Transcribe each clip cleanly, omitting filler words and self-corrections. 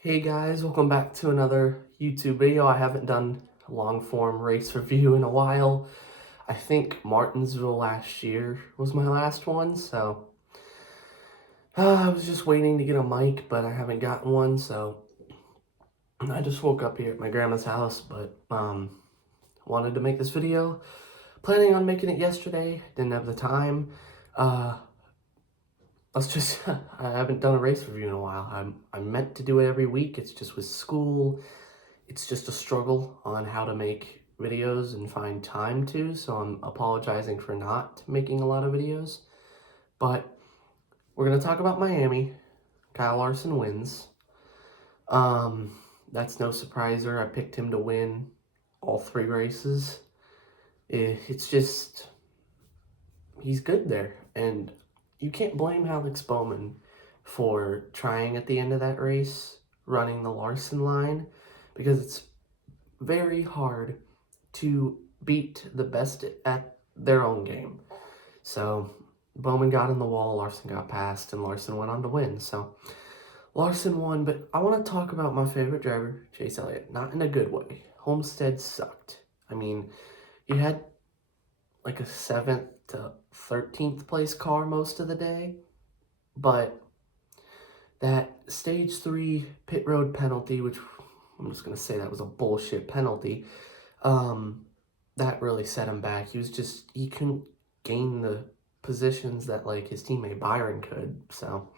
Hey guys, welcome back to another YouTube video. I haven't done a long form race review in a while. I think Martinsville last year was my last one, so I was just waiting to get a mic, but I haven't gotten one, so I just woke up here at my grandma's house, but wanted to make this video. Planning on making it yesterday, didn't have the time. Uh, let's just, I haven't done a race review in a while. I'm meant to do it every week, it's just with school. It's just a struggle on how to make videos and find time to, so I'm apologizing for not making a lot of videos. But we're going to talk about Miami. Kyle Larson wins. That's no surpriser. I picked him to win all three races. It's just, he's good there. And you can't blame Alex Bowman for trying at the end of that race, running the Larson line, because it's very hard to beat the best at their own game. So Bowman got in the wall, Larson got past, and Larson went on to win. So Larson won, but I want to talk about my favorite driver, Chase Elliott. Not in a good way. Homestead sucked. I mean, you had like a 7th to 13th place car most of the day, but that stage 3 pit road penalty, which I'm just going to say that was a bullshit penalty, that really set him back. He couldn't gain the positions that like his teammate Byron could. So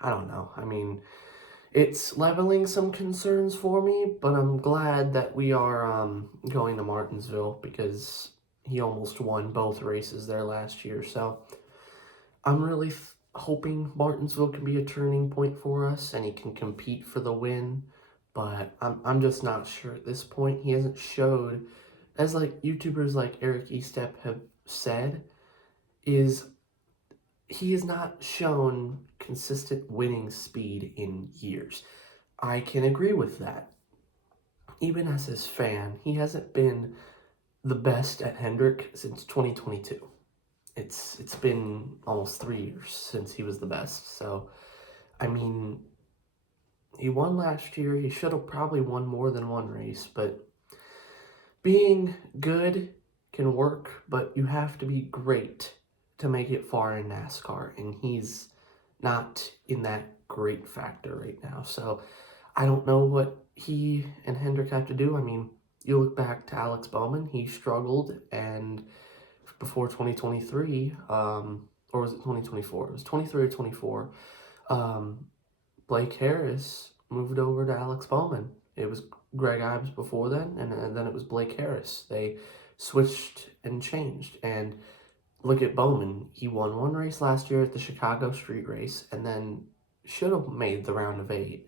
I don't know. I mean, it's leveling some concerns for me, but I'm glad that we are going to Martinsville because he almost won both races there last year. So I'm really hoping Martinsville can be a turning point for us and he can compete for the win. But I'm just not sure at this point. He hasn't showed, as like YouTubers like Eric Estep have said, is he has not shown consistent winning speed in years. I can agree with that. Even as his fan, he hasn't been the best at Hendrick since 2022. It's been almost 3 years since he was the best. So, I mean, he won last year. He should have probably won more than one race, but being good can work, but you have to be great to make it far in NASCAR, and he's not in that great factor right now. So I don't know what he and Hendrick have to do. I mean, you look back to Alex Bowman, he struggled, and before 2023, or was it 2024? It was 23 or 24. Blake Harris moved over to Alex Bowman. It was Greg Ives before then, and then it was Blake Harris. They switched and changed. And look at Bowman. He won one race last year at the Chicago Street Race, and then should have made the round of 8.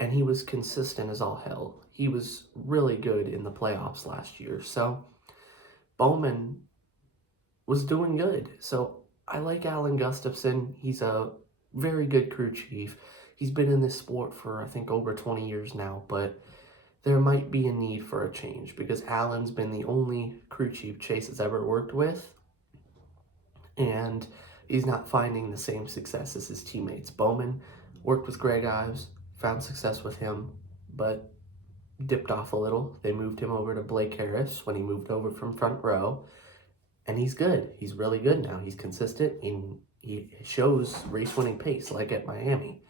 And he was consistent as all hell. He was really good in the playoffs last year. So Bowman was doing good. So I like Alan Gustafson. He's a very good crew chief. He's been in this sport for, I think, over 20 years now, but there might be a need for a change because Alan's been the only crew chief Chase has ever worked with, and he's not finding the same success as his teammates. Bowman worked with Greg Ives, found success with him, but dipped off a little. They moved him over to Blake Harris when he moved over from front row, and he's good. He's really good now. He's consistent, and he shows race-winning pace like at Miami.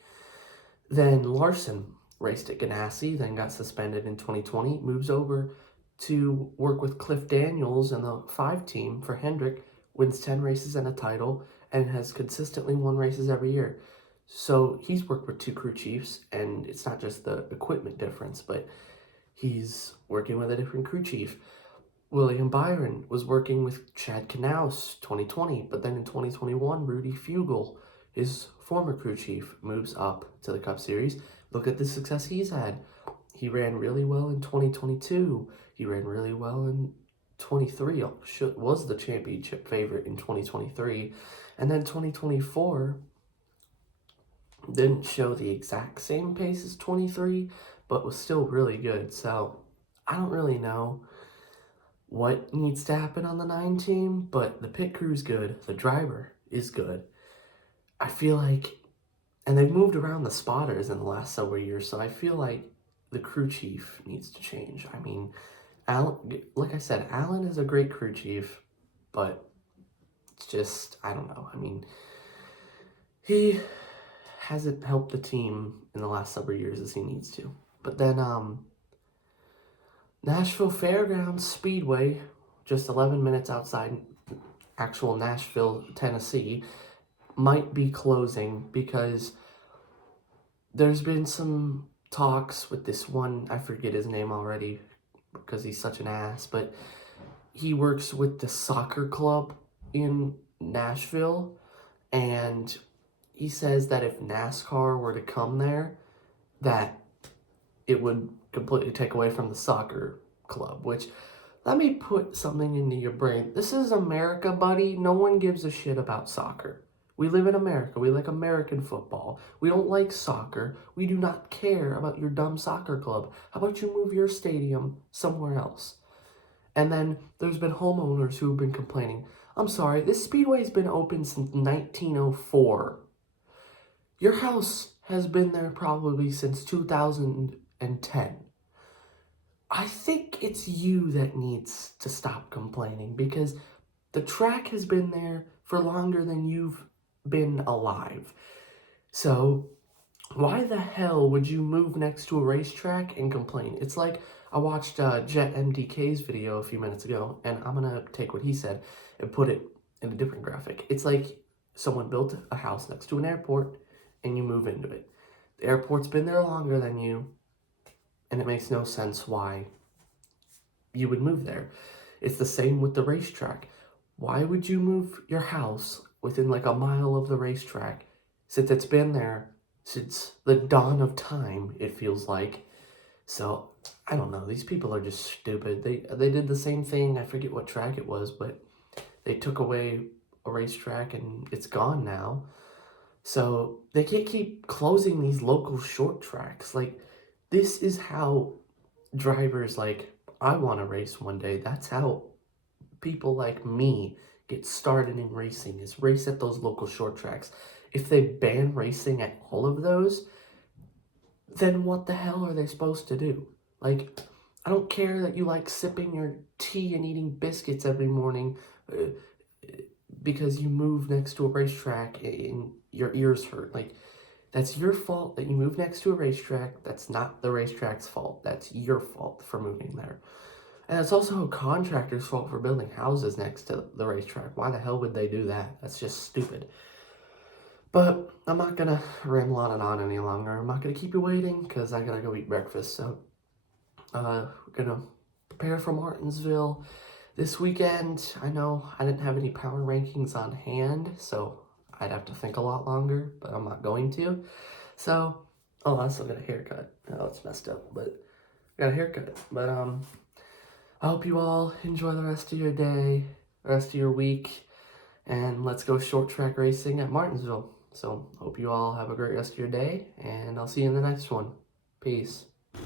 Then Larson raced at Ganassi, then got suspended in 2020, moves over to work with Cliff Daniels and the 5 team for Hendrick, wins 10 races and a title, and has consistently won races every year. So he's worked with 2 crew chiefs, and it's not just the equipment difference, but he's working with a different crew chief. William Byron was working with Chad Knaus 2020, but then in 2021, Rudy Fugle, his former crew chief, moves up to the Cup Series. Look at the success he's had. He ran really well in 2022. He ran really well in 23. Was the championship favorite in 2023. And then 2024 didn't show the exact same pace as 23, but was still really good. So I don't really know what needs to happen on the 9 team, but the pit crew's good. The driver is good. I feel like And they've moved around the spotters in the last several years, so I feel like the crew chief needs to change. I mean, Alan, like I said, Alan is a great crew chief, but it's just, I don't know. I mean, he hasn't helped the team in the last several years as he needs to. But then, Nashville Fairgrounds Speedway, just 11 minutes outside actual Nashville, Tennessee, might be closing because there's been some talks with this one, I forget his name already because he's such an ass, but he works with the soccer club in Nashville, and he says that if NASCAR were to come there, that it would completely take away from the soccer club, which, let me put something into your brain. This is America, buddy. No one gives a shit about soccer. We live in America. We like American football. We don't like soccer. We do not care about your dumb soccer club. How about you move your stadium somewhere else? And then there's been homeowners who have been complaining. I'm sorry, this speedway's been open since 1904. Your house has been there probably since 2010. I think it's you that needs to stop complaining because the track has been there for longer than you've been alive. So why the hell would you move next to a racetrack and complain? It's like I watched Jet MDK's video a few minutes ago, and I'm going to take what he said and put it in a different graphic. It's like someone built a house next to an airport and you move into it. The airport's been there longer than you, and it makes no sense why you would move there. It's the same with the racetrack. Why would you move your house within like a mile of the racetrack since it's been there since the dawn of time, it feels like? So, I don't know. These people are just stupid. They did the same thing. I forget what track it was, but they took away a racetrack and it's gone now. So, they can't keep closing these local short tracks. Like, this is how drivers like, I want to race one day. That's how people like me get started in racing, is race at those local short tracks. If they ban racing at all of those, then what the hell are they supposed to do? Like, I don't care that you like sipping your tea and eating biscuits every morning because you move next to a racetrack and your ears hurt. Like, that's your fault that you move next to a racetrack. That's not the racetrack's fault. That's your fault for moving there. And it's also a contractor's fault for building houses next to the racetrack. Why the hell would they do that? That's just stupid. But I'm not going to ramble on and on any longer. I'm not going to keep you waiting because I got to go eat breakfast. So we're going to prepare for Martinsville this weekend. I know I didn't have any power rankings on hand, so I'd have to think a lot longer, but I'm not going to. So, oh, I also got a haircut. Oh, it's messed up, but I got a haircut. But I hope you all enjoy the rest of your day, the rest of your week, and let's go short track racing at Martinsville. So, hope you all have a great rest of your day, and I'll see you in the next one. Peace.